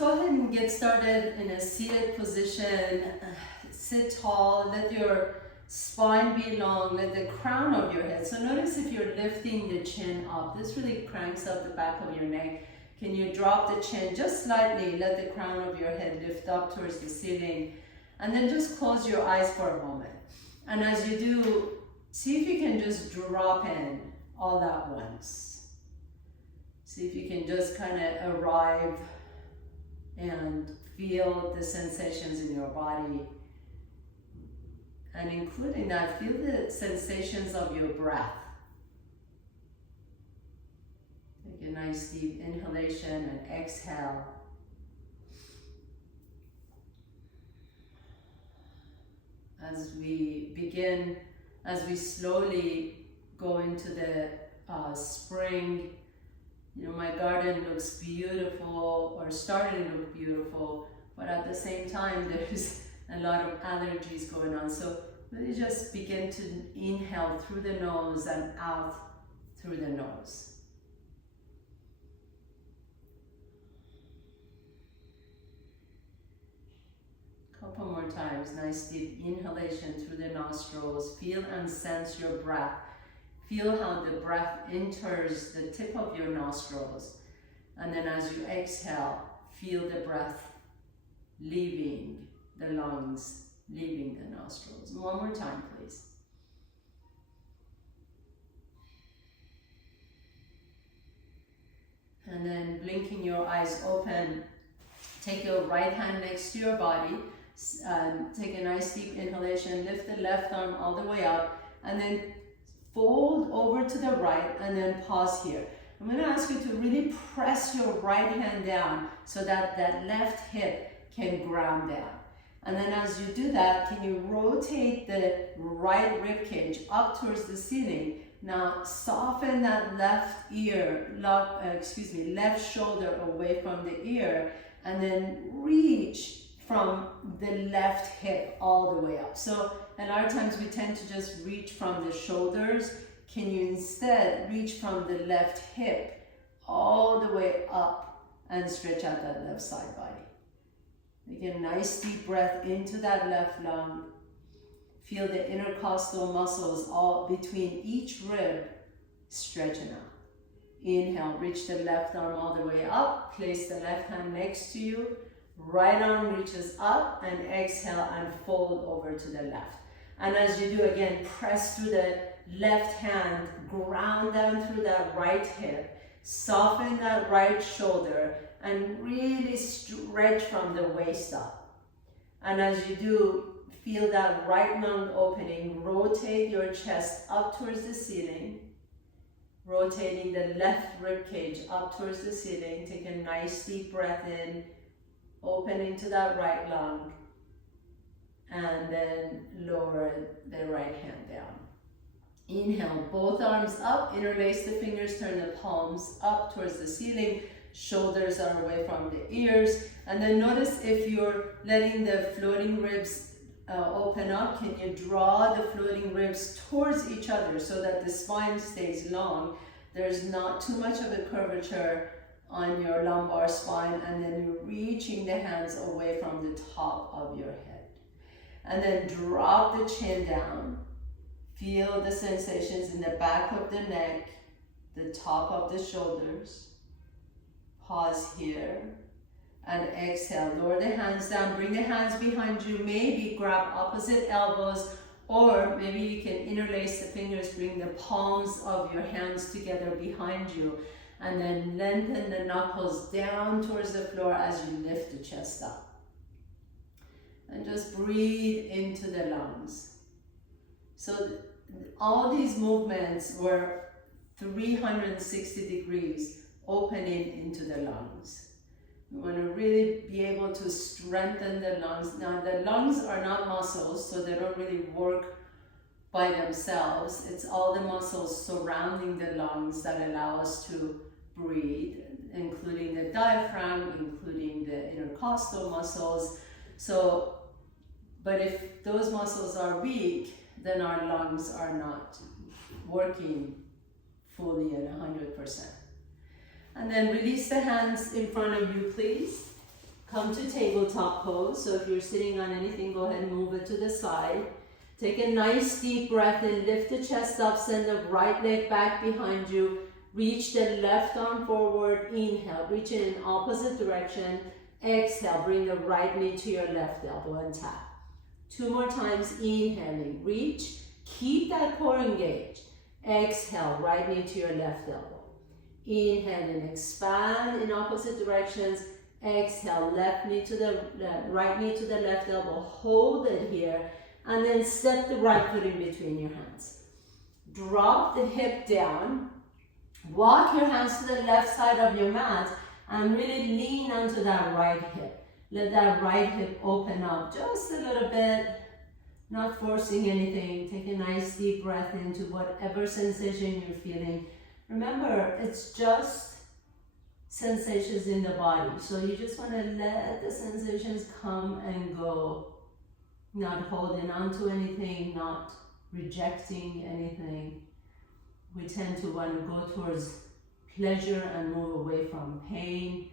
go ahead and get started in a seated position. Sit tall, let your spine be long, let the crown of your head. So notice if you're lifting the chin up, this really cranks up the back of your neck. Can you drop the chin just slightly, let the crown of your head lift up towards the ceiling, and then just close your eyes for a moment. And as you do, see if you can just drop in all at once. See if you can just kind of arrive and feel the sensations in your body. And including that, feel the sensations of your breath. Take a nice deep inhalation and exhale. As we begin, as we slowly go into the spring, you know, my garden looks beautiful, or starting to look beautiful, but at the same time there's a lot of allergies going on. So really just begin to inhale through the nose and out through the nose. Couple more times. Nice deep inhalation through the nostrils. Feel and sense your breath. Feel how the breath enters the tip of your nostrils. And then as you exhale, feel the breath leaving the lungs, leaving the nostrils. One more time, please. And then blinking your eyes open, take your right hand next to your body. Take a nice deep inhalation, lift the left arm all the way up, and then fold over to the right, and then pause here. I'm going to ask you to really press your right hand down so that that left hip can ground down. And then as you do that, can you rotate the right rib cage up towards the ceiling? Now soften that left shoulder away from the ear, and then reach from the left hip all the way up. So a lot of times we tend to just reach from the shoulders. Can you instead reach from the left hip all the way up and stretch out that left side body? Take a nice deep breath into that left lung. Feel the intercostal muscles all between each rib stretching out. Inhale, reach the left arm all the way up. Place the left hand next to you. Right arm reaches up, and exhale and fold over to the left. And as you do, again, press through the left hand, ground down through that right hip, soften that right shoulder, and really stretch from the waist up. And as you do, feel that right lung opening, rotate your chest up towards the ceiling, rotating the left rib cage up towards the ceiling. Take a nice deep breath in, open into that right lung, and then lower the right hand down. Inhale, both arms up, interlace the fingers, turn the palms up towards the ceiling, shoulders are away from the ears, and then notice if you're letting the floating ribs open up, can you draw the floating ribs towards each other so that the spine stays long? There's not too much of a curvature on your lumbar spine, and then you're reaching the hands away from the top of your head. And then drop the chin down. Feel the sensations in the back of the neck, the top of the shoulders. Pause here and exhale. Lower the hands down, bring the hands behind you, maybe grab opposite elbows, or maybe you can interlace the fingers, bring the palms of your hands together behind you, and then lengthen the knuckles down towards the floor as you lift the chest up. And just breathe into the lungs. So all these movements were 360 degrees opening into the lungs. We want to really be able to strengthen the lungs. Now the lungs are not muscles, so they don't really work by themselves. It's all the muscles surrounding the lungs that allow us to breathe, including the diaphragm, including the intercostal muscles. So, but if those muscles are weak, then our lungs are not working fully at 100%. And then release the hands in front of you, please. Come to tabletop pose. So if you're sitting on anything, go ahead and move it to the side. Take a nice deep breath in, lift the chest up, send the right leg back behind you. Reach the left arm forward, inhale, reach it in opposite direction. Exhale, bring the right knee to your left elbow and tap. 2 more times, inhaling, reach, keep that core engaged. Exhale, right knee to your left elbow. Inhaling, expand in opposite directions. Exhale, left knee to the right knee to the left elbow. Hold it here, and then step the right foot in between your hands. Drop the hip down. Walk your hands to the left side of your mat and really lean onto that right hip. Let that right hip open up just a little bit, not forcing anything. Take a nice deep breath into whatever sensation you're feeling. Remember, it's just sensations in the body. So you just want to let the sensations come and go, not holding on to anything, not rejecting anything. We tend to want to go towards pleasure and move away from pain,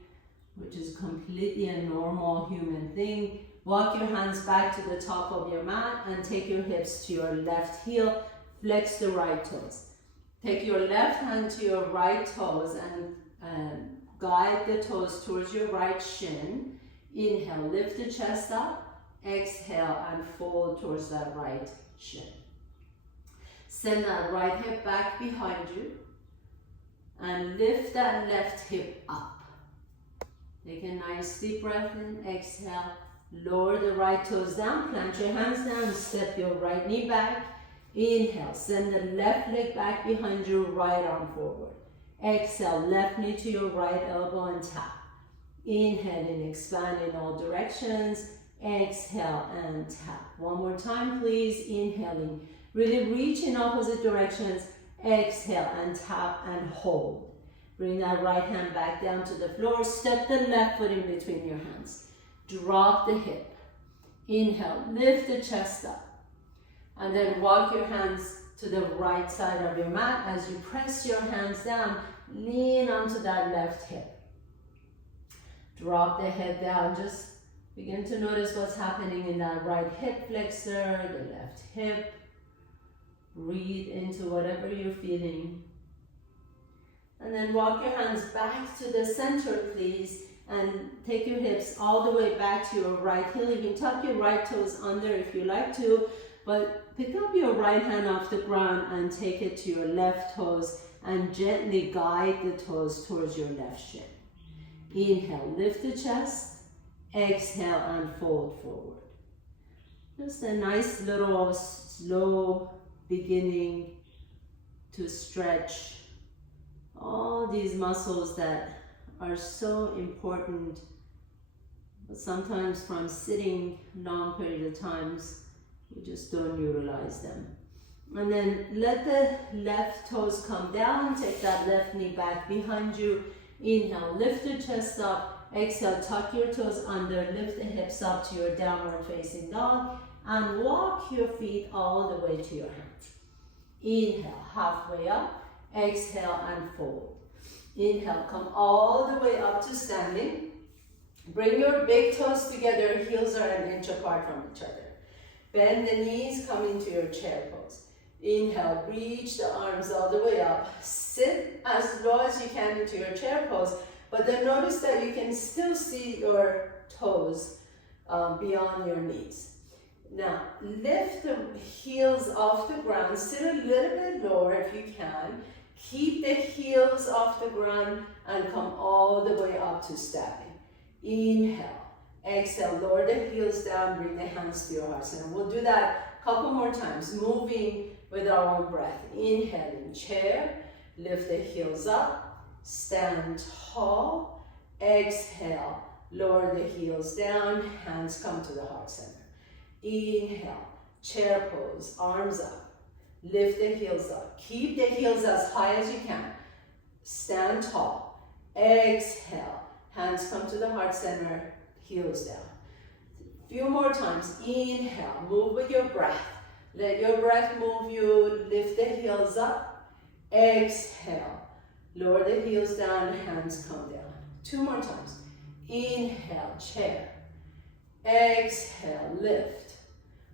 which is completely a normal human thing. Walk your hands back to the top of your mat and take your hips to your left heel. Flex the right toes. Take your left hand to your right toes and guide the toes towards your right shin. Inhale, lift the chest up. Exhale and fold towards that right shin. Send that right hip back behind you and lift that left hip up. Take a nice deep breath in, exhale. Lower the right toes down, plant your hands down, step your right knee back. Inhale, send the left leg back behind you, right arm forward. Exhale, left knee to your right elbow and tap. Inhaling, expand in all directions. Exhale and tap. One more time, please. Inhaling. Really reach in opposite directions. Exhale and tap and hold. Bring that right hand back down to the floor. Step the left foot in between your hands. Drop the hip. Inhale, lift the chest up. And then walk your hands to the right side of your mat. As you press your hands down, lean onto that left hip. Drop the head down. Just begin to notice what's happening in that right hip flexor, the left hip. Breathe into whatever you're feeling. And then walk your hands back to the center, please. And take your hips all the way back to your right heel. You can tuck your right toes under if you like to. But pick up your right hand off the ground and take it to your left toes and gently guide the toes towards your left shin. Inhale, lift the chest. Exhale and fold forward. Just a nice little slow beginning to stretch all these muscles that are so important, but sometimes from sitting long period of times, we just don't utilize them. And then let the left toes come down, take that left knee back behind you. Inhale, lift the chest up. Exhale, tuck your toes under, lift the hips up to your downward facing dog, and walk your feet all the way to your hands. Inhale, halfway up. Exhale and fold. Inhale, come all the way up to standing. Bring your big toes together, heels are an inch apart from each other. Bend the knees, come into your chair pose. Inhale, reach the arms all the way up. Sit as low as you can into your chair pose, but then notice that you can still see your toes beyond your knees. Now, lift the heels off the ground, sit a little bit lower if you can. Keep the heels off the ground and come all the way up to standing. Inhale, exhale, lower the heels down, bring the hands to your heart center. We'll do that a couple more times, moving with our own breath. Inhaling, chair, lift the heels up, stand tall. Exhale, lower the heels down, hands come to the heart center. Inhale, chair pose, arms up. Lift the heels up. Keep the heels as high as you can. Stand tall. Exhale. Hands come to the heart center. Heels down. A few more times. Inhale. Move with your breath. Let your breath move you. Lift the heels up. Exhale. Lower the heels down. Hands come down. 2 more times. Inhale, chair. Exhale, lift.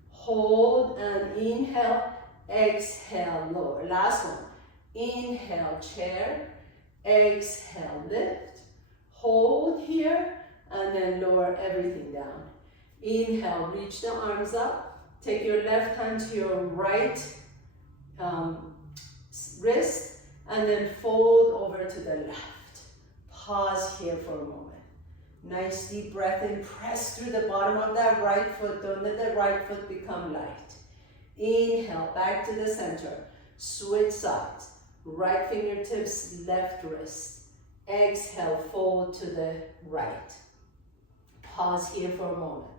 Hold and inhale. Exhale, lower. Last one. Inhale, chair. Exhale, lift. Hold here and then lower everything down. Inhale, reach the arms up. Take your left hand to your right wrist and then fold over to the left. Pause here for a moment. Nice deep breath in. Press through the bottom of that right foot. Don't let the right foot become light. Inhale, back to the center. Switch sides. Right fingertips, left wrist. Exhale, fold to the right. Pause here for a moment.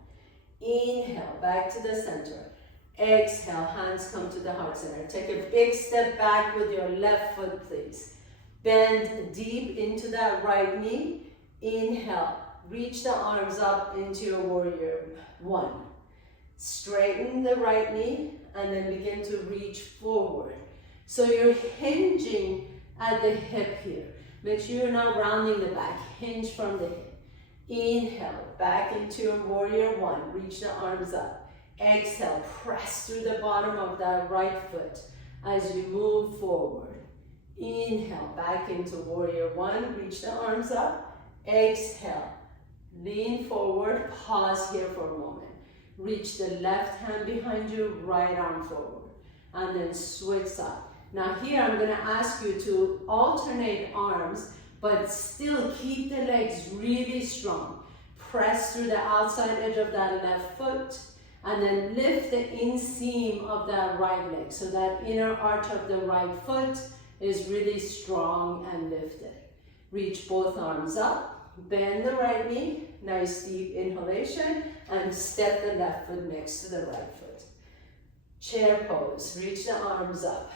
Inhale, back to the center. Exhale, hands come to the heart center. Take a big step back with your left foot, please. Bend deep into that right knee. Inhale, reach the arms up into your warrior one. Straighten the right knee and then begin to reach forward. So you're hinging at the hip here. Make sure you're not rounding the back. Hinge from the hip. Inhale, back into your warrior one. Reach the arms up. Exhale, press through the bottom of that right foot as you move forward. Inhale, back into warrior one. Reach the arms up. Exhale, lean forward. Pause here for a moment. Reach the left hand behind you, right arm forward. And then switch side. Now here I'm going to ask you to alternate arms, but still keep the legs really strong. Press through the outside edge of that left foot and then lift the inseam of that right leg. So that inner arch of the right foot is really strong and lifted. Reach both arms up, bend the right knee, nice deep inhalation, and step the left foot next to the right foot. Chair pose, reach the arms up.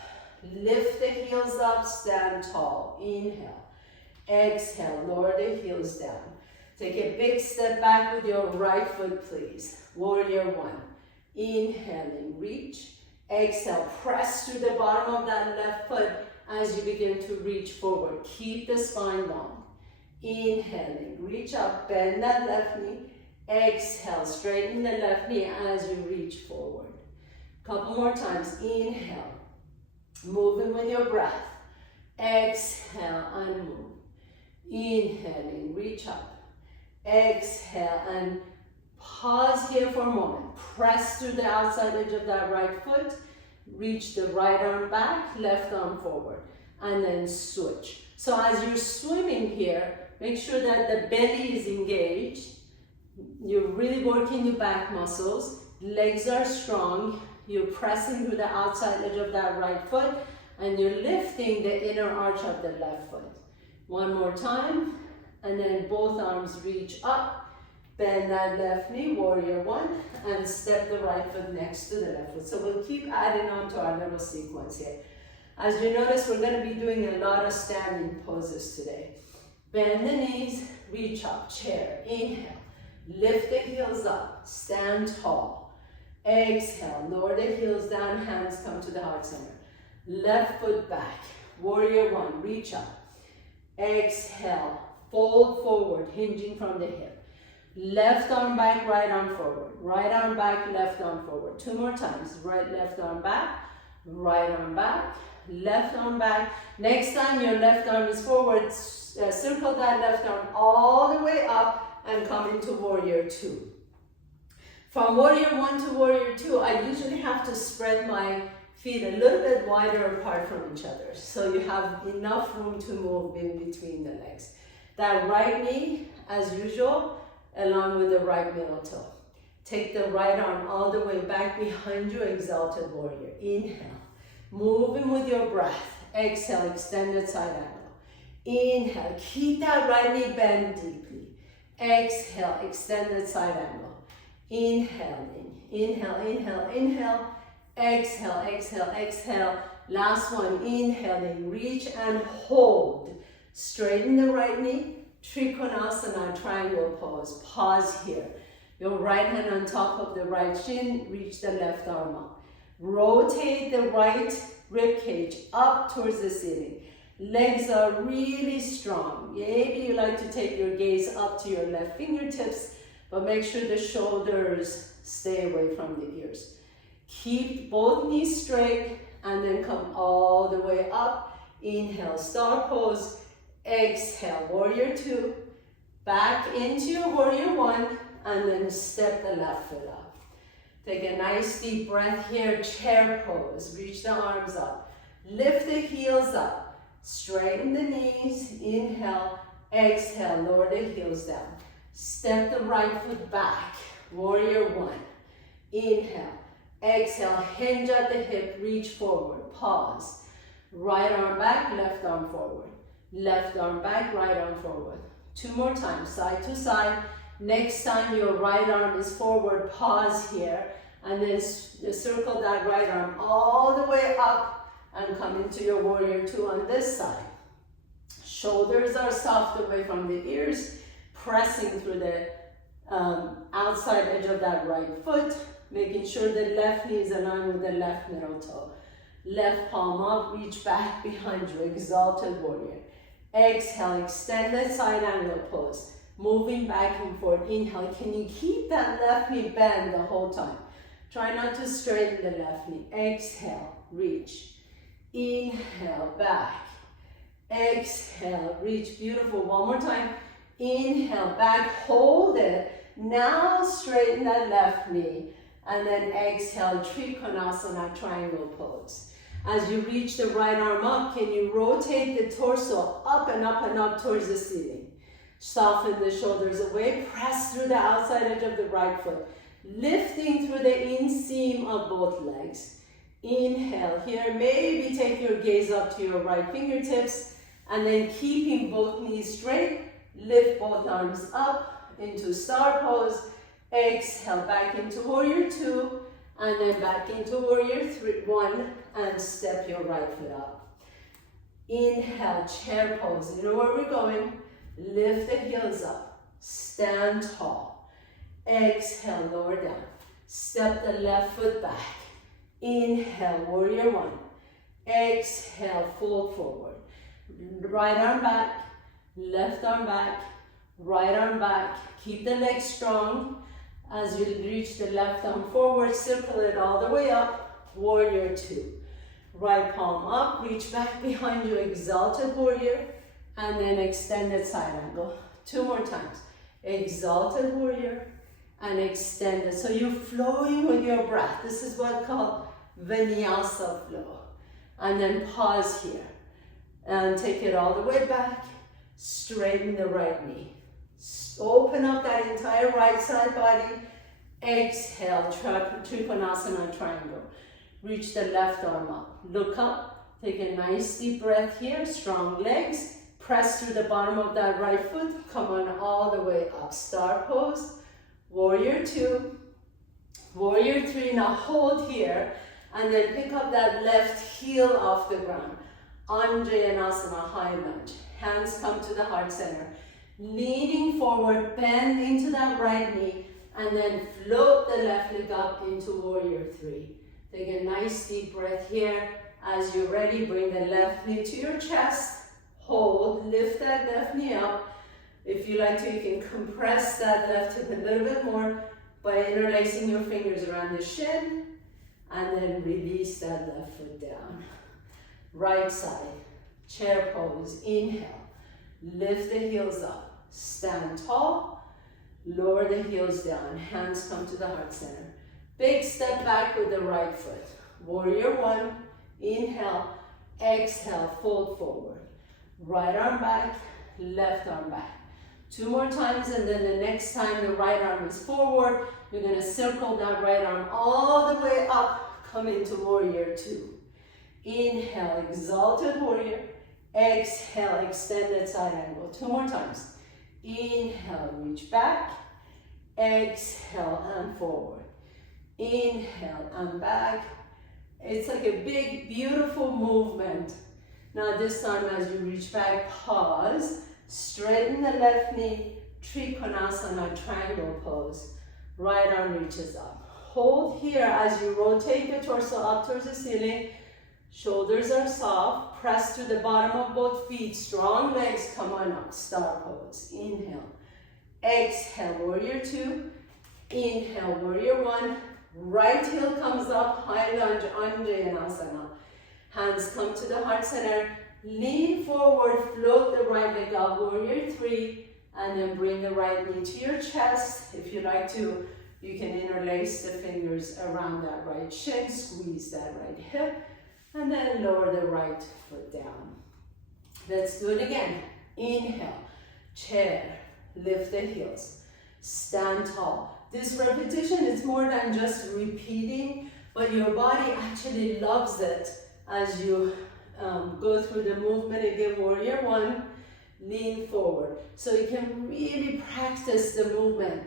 Lift the heels up, stand tall. Inhale. Exhale, lower the heels down. Take a big step back with your right foot, please. Warrior one. Inhaling, reach. Exhale, press through the bottom of that left foot as you begin to reach forward. Keep the spine long. Inhaling, reach up, bend that left knee. Exhale, straighten the left knee as you reach forward. Couple more times. Inhale. Moving with your breath. Exhale and move. Inhaling, reach up. Exhale and pause here for a moment. Press through the outside edge of that right foot. Reach the right arm back, left arm forward. And then switch. So as you're swimming here, make sure that the belly is engaged. You're really working your back muscles. Legs are strong. You're pressing through the outside edge of that right foot and you're lifting the inner arch of the left foot. One more time, and then both arms reach up, bend that left knee, warrior one, and step the right foot next to the left foot. So we'll keep adding on to our little sequence here. As you notice, we're going to be doing a lot of standing poses today. Bend the knees, reach up, chair, inhale, lift the heels up, stand tall. Exhale, lower the heels down, hands come to the heart center. Left foot back, warrior one, reach up. Exhale, fold forward, hinging from the hip. Left arm back, right arm forward. Right arm back, left arm forward. Two more times, right, left arm back, right arm back, left arm back. Next time your left arm is forward, circle that left arm all the way up and come into warrior two. From warrior one to warrior two, I usually have to spread my feet a little bit wider apart from each other. So you have enough room to move in between the legs. That right knee, as usual, along with the right middle toe. Take the right arm all the way back behind you, exalted warrior. Inhale, moving with your breath. Exhale, extended side angle. Inhale, keep that right knee bent deeply. Exhale, extended side angle. Inhaling, inhale, inhale, inhale, exhale, exhale, exhale. Last one, inhaling, reach and hold. Straighten the right knee, Trikonasana, triangle pose. Pause here. Your right hand on top of the right shin, reach the left arm up. Rotate the right rib cage up towards the ceiling. Legs are really strong. Maybe you like to take your gaze up to your left fingertips, but make sure the shoulders stay away from the ears. Keep both knees straight and then come all the way up. Inhale, star pose. Exhale, warrior two. Back into your warrior one, and then step the left foot up. Take a nice deep breath here, chair pose. Reach the arms up. Lift the heels up. Straighten the knees. Inhale, exhale, lower the heels down. Step the right foot back. Warrior one. Inhale, exhale, hinge at the hip, reach forward, pause. Right arm back, left arm forward. Left arm back, right arm forward. Two more times, side to side. Next time your right arm is forward, pause here, and then circle that right arm all the way up and come into your warrior two on this side. Shoulders are soft away from the ears, pressing through the outside edge of that right foot, making sure the left knee is aligned with the left middle toe. Left palm up, reach back behind you, exalted warrior. Exhale, extended side angle pose. Moving back and forth. Inhale, can you keep that left knee bent the whole time? Try not to straighten the left knee. Exhale, reach. Inhale, back. Exhale, reach. Beautiful. One more time. Inhale, back, hold it. Now straighten that left knee. And then exhale, Trikonasana, triangle pose. As you reach the right arm up, can you rotate the torso up and up and up towards the ceiling? Soften the shoulders away, press through the outside edge of the right foot, lifting through the inseam of both legs. Inhale here, maybe take your gaze up to your right fingertips, and then keeping both knees straight, lift both arms up into star pose. Exhale, back into warrior two, and then back into warrior one, and step your right foot up. Inhale, chair pose. You know where we're going. Lift the heels up. Stand tall. Exhale, lower down. Step the left foot back. Inhale, warrior one. Exhale, fold forward. Right arm back, left arm back, right arm back. Keep the legs strong. As you reach the left arm forward, circle it all the way up. Warrior two. Right palm up, reach back behind you, exalted warrior, and then extended side angle. Two more times. Exalted warrior and extended. So you're flowing with your breath. This is what's called Vinyasa flow. And then pause here. And take it all the way back. Straighten the right knee. Open up that entire right side body. Exhale, Trikonasana triangle. Reach the left arm up. Look up. Take a nice deep breath here. Strong legs. Press through the bottom of that right foot. Come on all the way up. Star pose. Warrior two. Warrior three. Now hold here. And then pick up that left heel off the ground. Anjayanasana, high lunge. Hands come to the heart center. Leaning forward, bend into that right knee, and then float the left leg up into warrior three. Take a nice deep breath here. As you're ready, bring the left knee to your chest. Hold, lift that left knee up. If you like to, you can compress that left hip a little bit more by interlacing your fingers around the shin, and then release that left foot down. Right side, chair pose, inhale. Lift the heels up. Stand tall. Lower the heels down. Hands come to the heart center. Big step back with the right foot. Warrior one. Inhale. Exhale. Fold forward. Right arm back. Left arm back. Two more times, and then the next time the right arm is forward, you're going to circle that right arm all the way up. Come into warrior two. Inhale. Exalted warrior. Exhale, extended side angle. Two more times. Inhale, reach back. Exhale, and forward. Inhale, and back. It's like a big, beautiful movement. Now this time as you reach back, pause. Straighten the left knee. Trikonasana, triangle pose. Right arm reaches up. Hold here as you rotate the torso up towards the ceiling. Shoulders are soft. Press to the bottom of both feet. Strong legs. Come on up. Star pose. Inhale. Exhale. Warrior two. Inhale. Warrior one. Right heel comes up. High lunge. Anjayanasana. Hands come to the heart center. Lean forward. Float the right leg up. Warrior three. And then bring the right knee to your chest. If you like to, you can interlace the fingers around that right shin. Squeeze that right hip. And then lower the right foot down. Let's do it again. Inhale, chair, lift the heels, stand tall. This repetition is more than just repeating, but your body actually loves it as you go through the movement. Again, warrior one, lean forward. So you can really practice the movement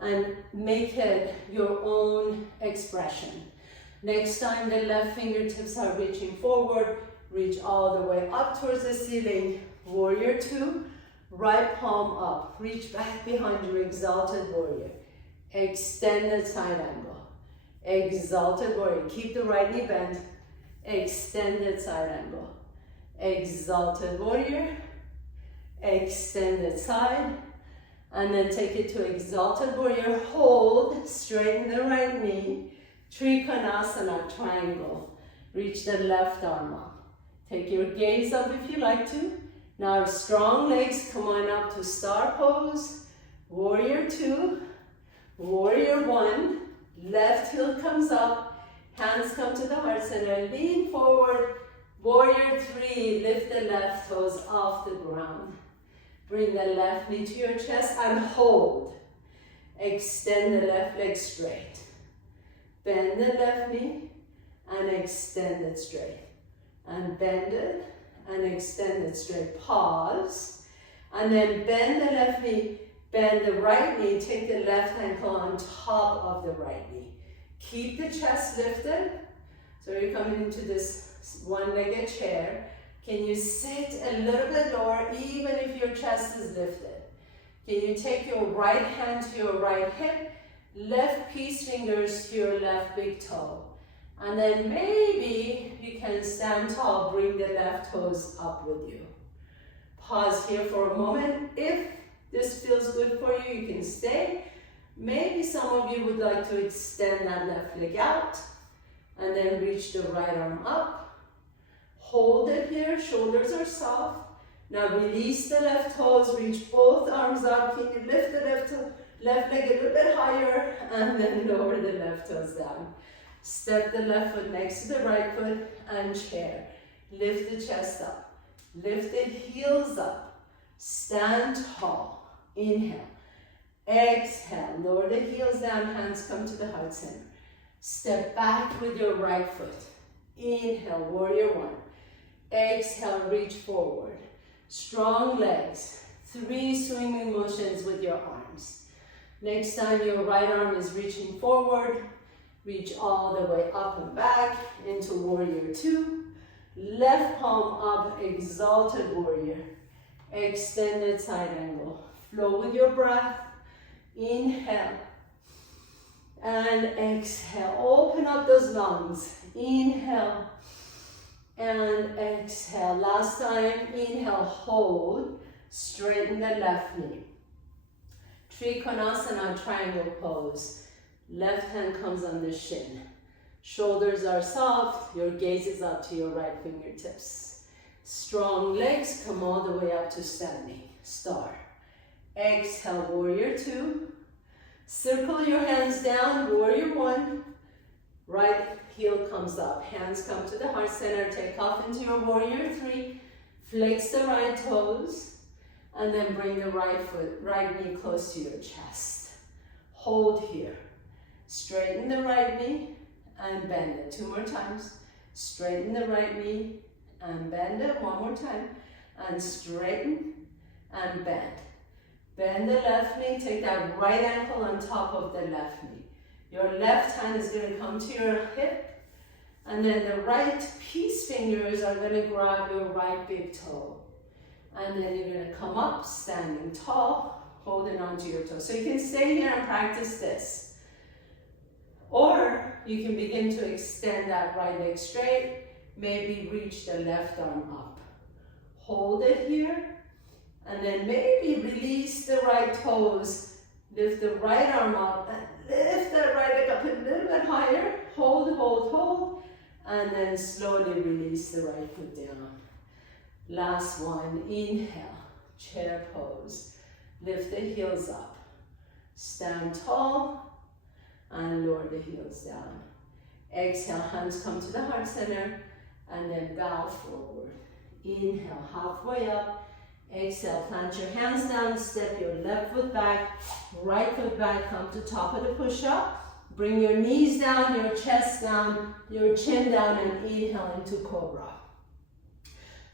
and make it your own expression. Next time the left fingertips are reaching forward, reach all the way up towards the ceiling. Warrior two, right palm up. Reach back behind your exalted warrior. Extended side angle. Exalted warrior. Keep the right knee bent. Extended side angle. Exalted warrior. Extended side. And then take it to exalted warrior. Hold, straighten the right knee. Trikonasana, triangle. Reach the left arm up. Take your gaze up if you like to. Now strong legs, come on up to star pose. Warrior two, warrior one. Left heel comes up. Hands come to the heart center. Lean forward. Warrior three, lift the left toes off the ground. Bring the left knee to your chest and hold. Extend the left leg straight. Bend the left knee and extend it straight. And bend it and extend it straight. Pause. And then bend the left knee, bend the right knee, take the left ankle on top of the right knee. Keep the chest lifted. So you're coming into this one-legged chair. Can you sit a little bit lower even if your chest is lifted? Can you take your right hand to your right hip? Left peace fingers to your left big toe. And then maybe you can stand tall, bring the left toes up with you. Pause here for a moment. If this feels good for you, you can stay. Maybe some of you would like to extend that left leg out and then reach the right arm up. Hold it here, shoulders are soft. Now release the left toes, reach both arms up. Can you lift the left leg a little bit higher and then lower the left toes down. Step the left foot next to the right foot and chair. Lift the chest up. Lift the heels up. Stand tall. Inhale. Exhale. Lower the heels down. Hands come to the heart center. Step back with your right foot. Inhale. Warrior one. Exhale. Reach forward. Strong legs. 3 swimming motions with your arms. Next time your right arm is reaching forward, reach all the way up and back into warrior two. Left palm up, exalted warrior. Extended side angle. Flow with your breath. Inhale. And exhale. Open up those lungs. Inhale. And exhale. Last time, inhale, hold. Straighten the left knee. Trikonasana, triangle pose. Left hand comes on the shin. Shoulders are soft. Your gaze is up to your right fingertips. Strong legs come all the way up to standing. Star. Exhale, warrior two. Circle your hands down, warrior one. Right heel comes up. Hands come to the heart center. Take off into your warrior three. Flex the right toes. And then bring the right knee close to your chest. Hold here. Straighten the right knee and bend it. 2 more times. Straighten the right knee and bend it. 1 more time. And straighten and bend. Bend the left knee. Take that right ankle on top of the left knee. Your left hand is going to come to your hip. And then the right peace fingers are going to grab your right big toe. And then you're going to come up, standing tall, holding onto your toes. So you can stay here and practice this. Or you can begin to extend that right leg straight. maybe reach the left arm up. Hold it here, and then maybe release the right toes. Lift the right arm up, and lift that right leg up a little bit higher. Hold, hold, hold, and then slowly release the right foot down. Last one, inhale, chair pose. Lift the heels up. Stand tall, and lower the heels down. Exhale, hands come to the heart center, and then bow forward. Inhale, halfway up. Exhale, plant your hands down, step your left foot back, right foot back, come to top of the push-up. Bring your knees down, your chest down, your chin down, and inhale into Cobra.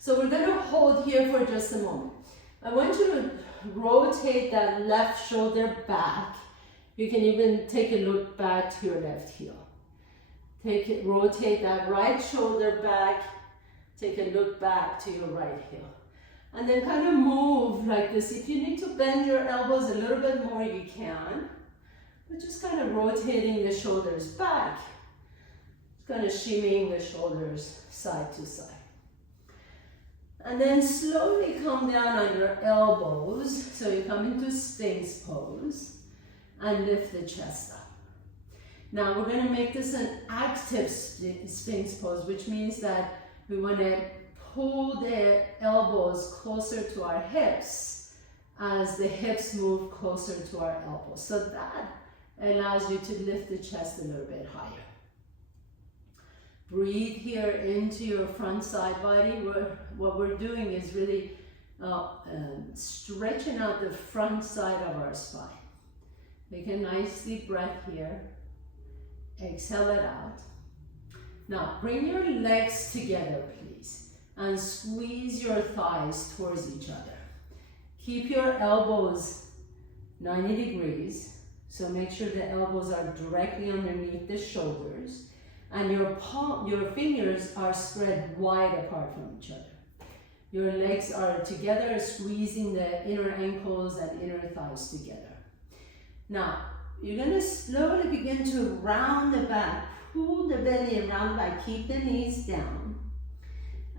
So we're gonna hold here for just a moment. I want you to rotate that left shoulder back. You can even take a look back to your left heel. Rotate that right shoulder back, take a look back to your right heel. And then kind of move like this. If you need to bend your elbows a little bit more, you can. But just kind of rotating the shoulders back. Just kind of shimmying the shoulders side to side. And then slowly come down on your elbows. So you come into Sphinx pose and lift the chest up. Now we're going to make this an active Sphinx pose, which means that we want to pull the elbows closer to our hips as the hips move closer to our elbows. So that allows you to lift the chest a little bit higher. Breathe here into your front side body. What we're doing is really stretching out the front side of our spine. Take a nice deep breath here. Exhale it out. Now bring your legs together, please, and squeeze your thighs towards each other. Keep your elbows 90 degrees, so make sure the elbows are directly underneath the shoulders, and your fingers are spread wide apart from each other. Your legs are together, squeezing the inner ankles and inner thighs together. Now, you're going to slowly begin to round the back, pull the belly around by keep the knees down.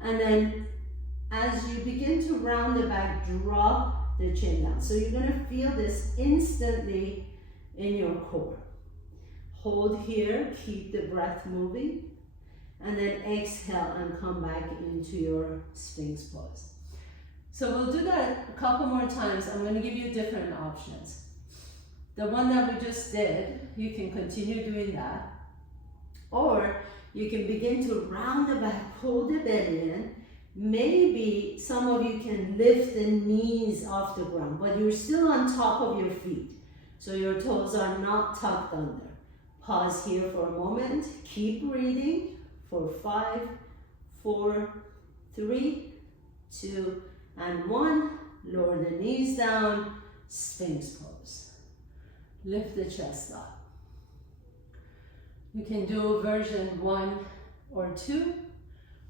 And then as you begin to round the back, drop the chin down. So you're going to feel this instantly in your core. Hold here, keep the breath moving, and then exhale and come back into your Sphinx pose. So we'll do that a couple more times. I'm going to give you different options. The one that we just did, you can continue doing that. Or you can begin to round the back, pull the belly in. Maybe some of you can lift the knees off the ground, but you're still on top of your feet. So your toes are not tucked under. Pause here for a moment. Keep breathing for 5, 4, 3, 2, and 1. Lower the knees down, Sphinx pose. Lift the chest up. You can do version 1 or 2,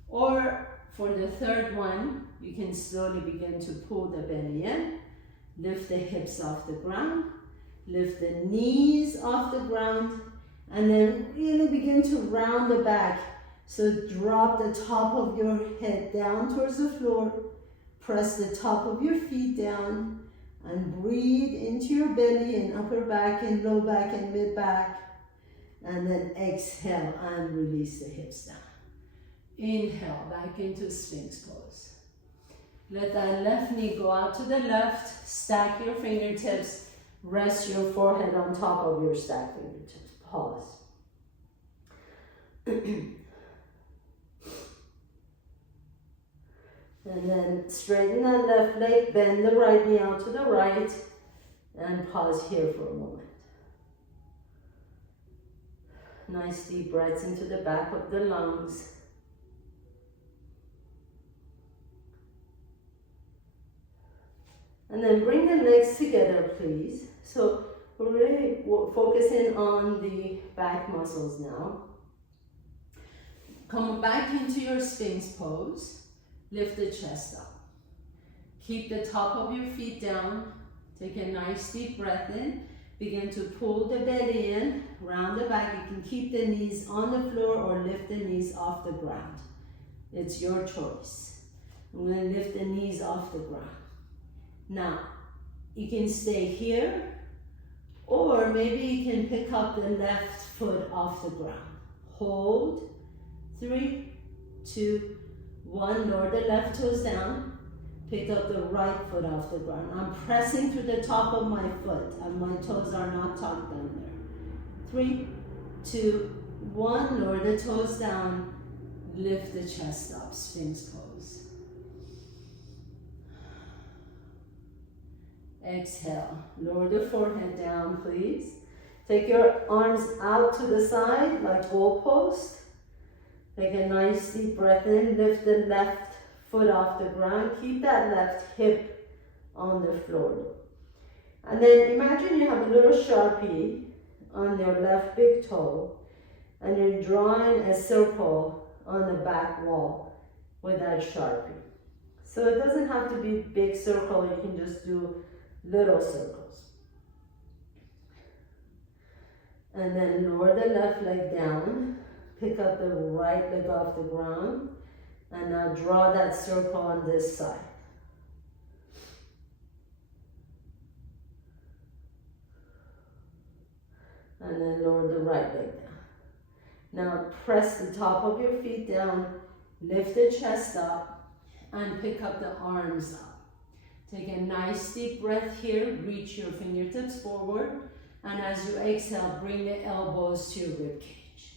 or for the third one, you can slowly begin to pull the belly in, lift the hips off the ground, lift the knees off the ground, and then really begin to round the back. So drop the top of your head down towards the floor, press the top of your feet down, and breathe into your belly and upper back and low back and mid back. And then exhale and release the hips down. Inhale back into Sphinx pose. Let that left knee go out to the left. Stack your fingertips. Rest your forehead on top of your stacked fingertips. Pause. And then straighten that left leg, bend the right knee out to the right, and pause here for a moment. Nice deep breaths into the back of the lungs. And then bring the legs together, please. So we're really focusing on the back muscles now. Come back into your Sphinx pose. Lift the chest up. Keep the top of your feet down. Take a nice deep breath in. Begin to pull the belly in, round the back. You can keep the knees on the floor or lift the knees off the ground. It's your choice. I'm going to lift the knees off the ground. Now, you can stay here, or maybe you can pick up the left foot off the ground. Hold. 3, 2, 1. Lower the left toes down. Pick up the right foot off the ground. I'm pressing through the top of my foot, and my toes are not tucked under. 3, 2, 1. Lower the toes down. Lift the chest up. Sphinx pose. Exhale. Lower the forehead down, please. Take your arms out to the side like goalpost. Take a nice deep breath in. Lift the left foot off the ground. Keep that left hip on the floor. And then imagine you have a little Sharpie on your left big toe, and you're drawing a circle on the back wall with that Sharpie. So it doesn't have to be a big circle. You can just do little circles. And then lower the left leg down. Pick up the right leg off the ground. And now draw that circle on this side. And then lower the right leg down. Now press the top of your feet down. Lift the chest up. And pick up the arms up. Take a nice deep breath here. Reach your fingertips forward. And as you exhale, bring the elbows to your rib cage.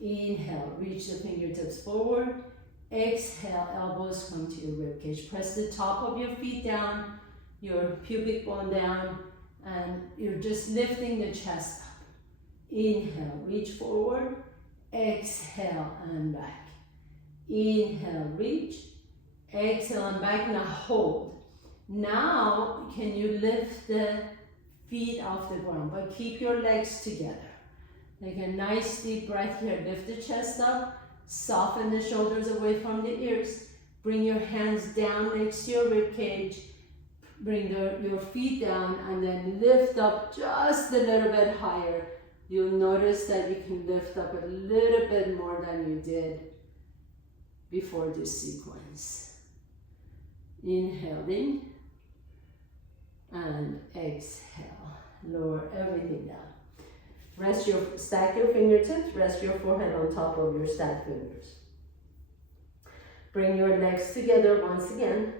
Inhale, reach the fingertips forward. Exhale, elbows come to your rib cage. Press the top of your feet down, your pubic bone down, and you're just lifting the chest up. Inhale, reach forward. Exhale and back. Inhale, reach. Exhale and back. Now hold. Now, can you lift the feet off the ground, but keep your legs together. Take a nice deep breath here. Lift the chest up. Soften the shoulders away from the ears. Bring your hands down next to your rib cage. Bring your feet down and then lift up just a little bit higher. You'll notice that you can lift up a little bit more than you did before this sequence. Inhaling. And exhale. Lower everything down. Stack your fingertips. Rest your forehead on top of your stacked fingers. Bring your legs together once again.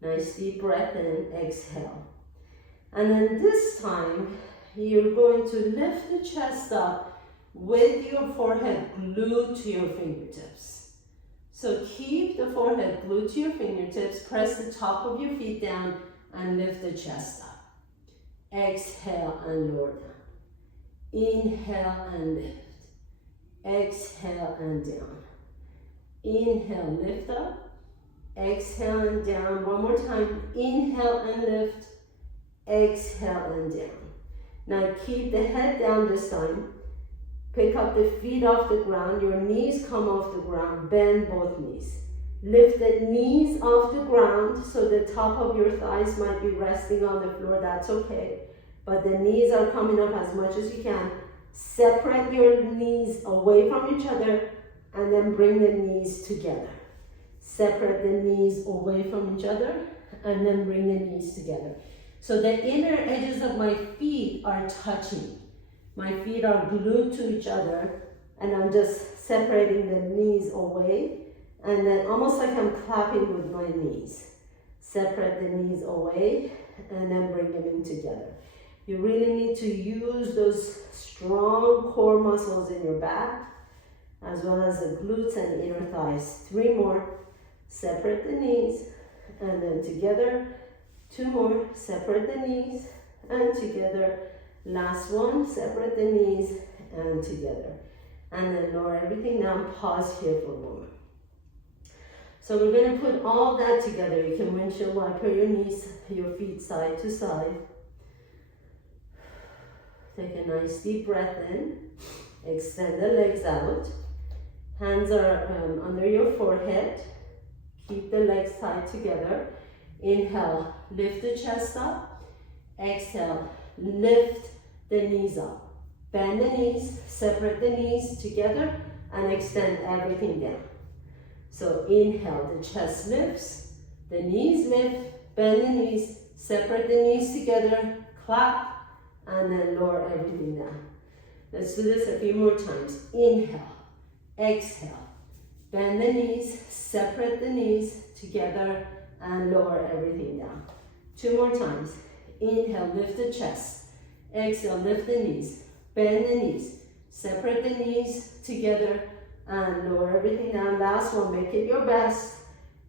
Nice deep breath in. Exhale. And then this time, you're going to lift the chest up with your forehead glued to your fingertips. So keep the forehead glued to your fingertips. Press the top of your feet down and lift the chest up. Exhale and lower down. Inhale and lift. Exhale and down. Inhale, lift up. Exhale and down. One more time. Inhale and lift. Exhale and down. Now keep the head down this time. Pick up the feet off the ground. Your knees come off the ground. Bend both knees. Lift the knees off the ground so the top of your thighs might be resting on the floor. That's okay. But the knees are coming up as much as you can. Separate your knees away from each other and then bring the knees together. Separate the knees away from each other and then bring the knees together. So the inner edges of my feet are touching. My feet are glued to each other and I'm just separating the knees away. And then almost like I'm clapping with my knees. Separate the knees away and then bring them in together. You really need to use those strong core muscles in your back as well as the glutes and inner thighs. 3 more. Separate the knees and then together. 2 more. Separate the knees and together. Last one. Separate the knees and together. And then lower everything down. Pause here for a moment. So we're going to put all that together. You can windshield wiper your knees, your feet side to side. Take a nice deep breath in. Extend the legs out. Hands are under your forehead. Keep the legs tied together. Inhale, lift the chest up. Exhale, lift the knees up. Bend the knees, separate the knees together, and extend everything down. So inhale, the chest lifts, the knees lift, bend the knees, separate the knees together, clap, and then lower everything down. Let's do this a few more times. Inhale, exhale, bend the knees, separate the knees together, and lower everything down. 2 more times. Inhale, lift the chest. Exhale, lift the knees, bend the knees, separate the knees together, and lower everything down. Last one, make it your best.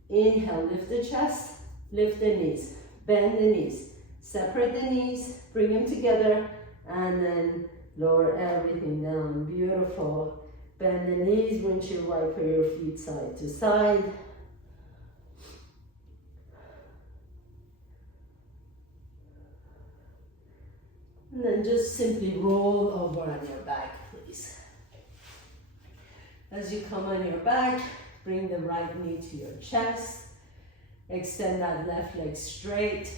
Inhale, lift the chest, lift the knees, bend the knees, separate the knees, bring them together, and then lower everything down. Beautiful. Bend the knees, windshield wiper your feet side to side. And then just simply roll over on your back, please. As you come on your back, bring the right knee to your chest. Extend that left leg straight.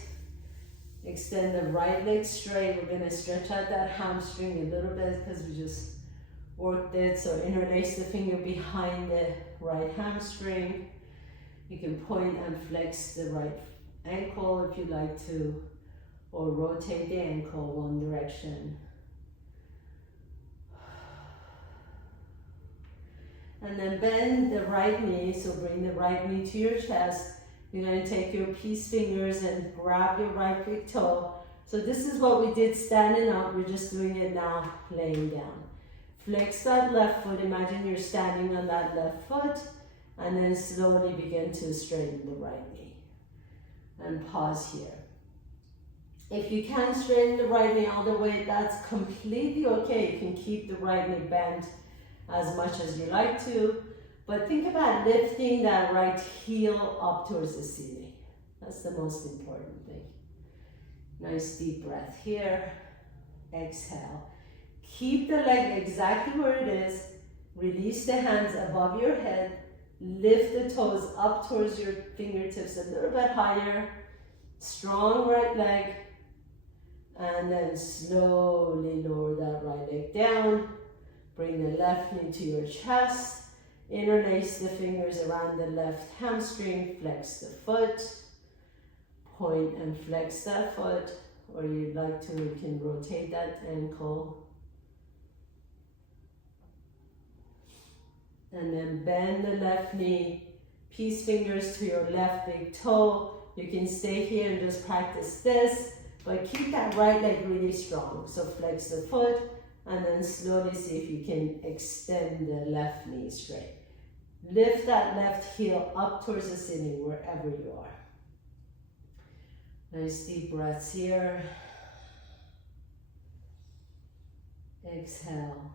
Extend the right leg straight. We're going to stretch out that hamstring a little bit because we just worked it. So interlace the finger behind the right hamstring. You can point and flex the right ankle if you like to, or rotate the ankle one direction. And then bend the right knee, so bring the right knee to your chest. You're going to take your peace fingers and grab your right big toe. So this is what we did standing up, we're just doing it now laying down. Flex that left foot, imagine you're standing on that left foot, and then slowly begin to straighten the right knee. And pause here. If you can't straighten the right knee all the way, that's completely okay. You can keep the right knee bent as much as you like to, but think about lifting that right heel up towards the ceiling. That's the most important thing. Nice deep breath here. Exhale. Keep the leg exactly where it is. Release the hands above your head. Lift the toes up towards your fingertips a little bit higher. Strong right leg. And then slowly lower that right leg down. Bring the left knee to your chest. Interlace the fingers around the left hamstring. Flex the foot. Point and flex that foot. Or you'd like to, you can rotate that ankle. And then bend the left knee. Peace fingers to your left big toe. You can stay here and just practice this. But keep that right leg really strong. So flex the foot and then slowly see if you can extend the left knee straight. Lift that left heel up towards the ceiling wherever you are. Nice deep breaths here. Exhale.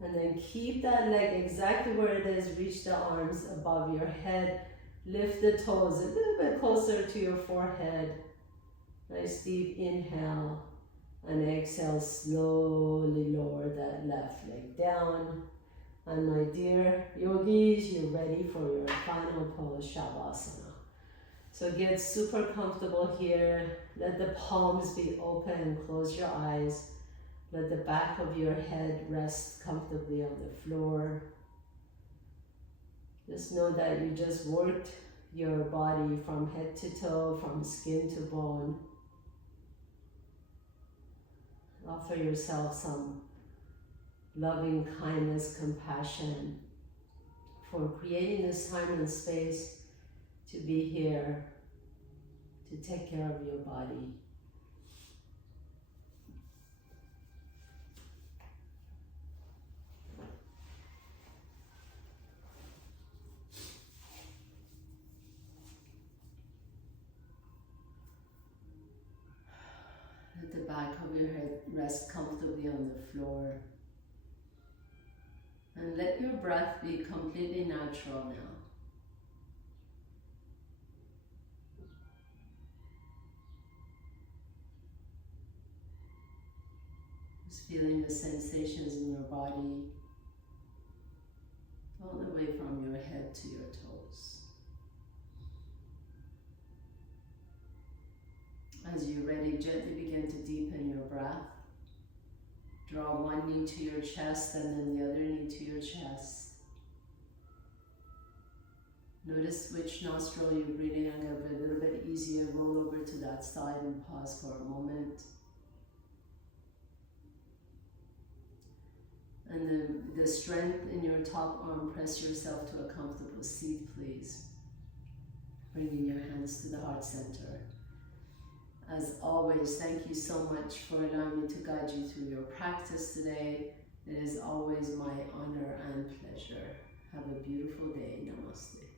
And then keep that leg exactly where it is. Reach the arms above your head. Lift the toes a little bit closer to your forehead. Nice deep inhale. And exhale, slowly lower that left leg down. And my dear yogis, you're ready for your final pose, Shavasana. So get super comfortable here. Let the palms be open and close your eyes. Let the back of your head rest comfortably on the floor. Just know that you just worked your body from head to toe, from skin to bone. Offer yourself some loving kindness, compassion for creating this time and space to be here, to take care of your body. Let the back of your head rest comfortably on the floor. And let your breath be completely natural now. Just feeling the sensations in your body all the way from your head to your toes. As you're ready, gently begin to deepen your breath. Draw one knee to your chest and then the other knee to your chest. Notice which nostril you're breathing in a little bit easier. Roll over to that side and pause for a moment. And then the strength in your top arm, press yourself to a comfortable seat, please. Bringing your hands to the heart center. As always, thank you so much for allowing me to guide you through your practice today. It is always my honor and pleasure. Have a beautiful day. Namaste.